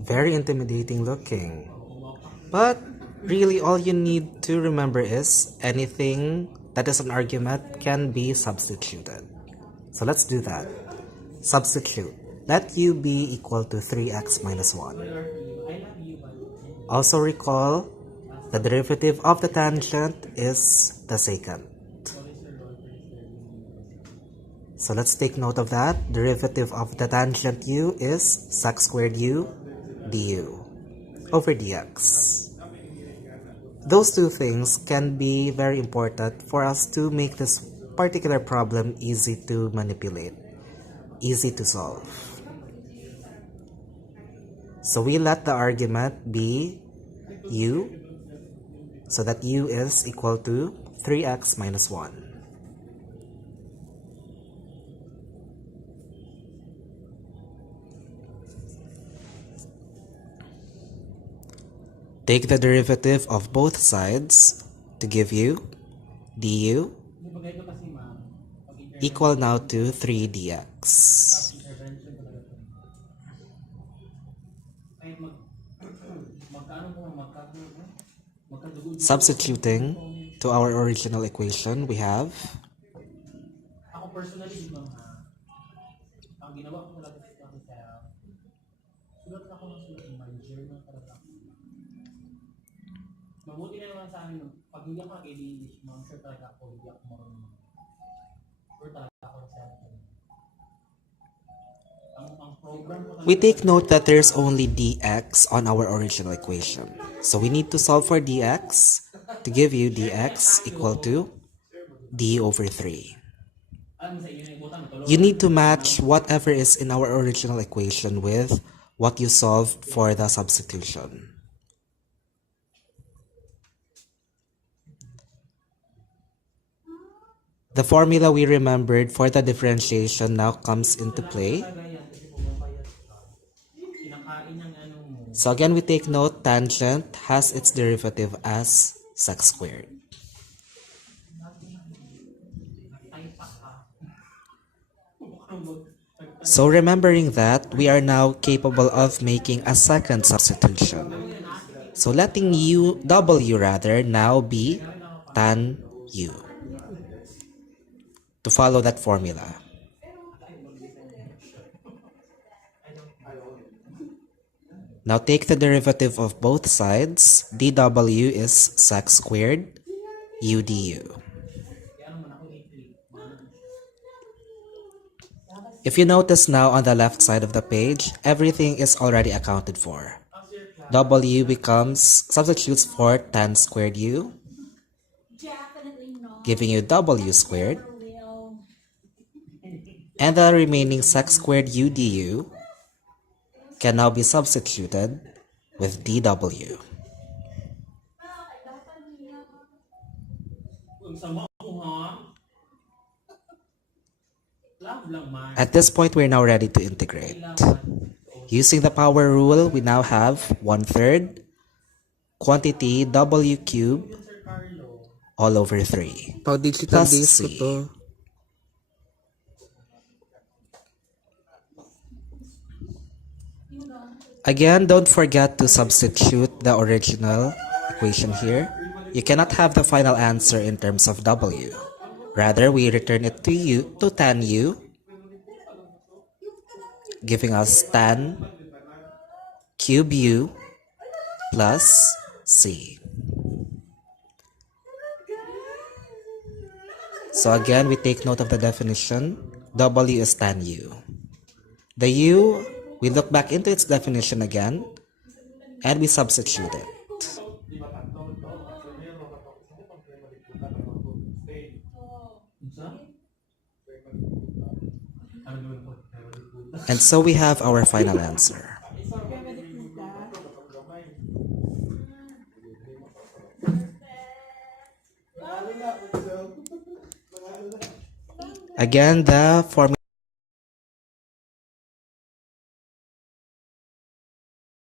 Very intimidating looking. But really all you need to remember is anything that is an argument can be substituted. So let's do that. Substitute. Let u be equal to 3x minus 1. Also recall the derivative of the tangent is the secant. So let's take note of that. Derivative of the tangent u is sec squared u du over dx. Those two things can be very important for us to make this particular problem easy to manipulate, easy to solve. So we let the argument be u, so that u is equal to 3x minus 1. Take the derivative of both sides to give you du equal now to 3 dx. Substituting to our original equation, we have we take note that there's only dx on our original equation. So we need to solve for dx to give you dx equal to d over 3. You need to match whatever is in our original equation with what you solved for the substitution. The formula we remembered for the differentiation now comes into play. So again, we take note tangent has its derivative as sec squared. So remembering that, we are now capable of making a second substitution. So letting w now be tan u to follow that formula. Now take the derivative of both sides. dw is sec squared u du. If you notice now on the left side of the page, everything is already accounted for. W substitutes for tan squared u, giving you w squared, and the remaining sec squared u du can now be substituted with dw. At this point, we're now ready to integrate. Using the power rule, we now have 1/3 quantity w cubed all over 3 plus c. Again, don't forget to substitute the original equation here. You cannot have the final answer in terms of w. Rather, we return it to tan u, giving us tan cube u plus c. So again, we take note of the definition. W is tan u. The u, we look back into its definition again, and we substitute it. And so we have our final answer. Again, the formula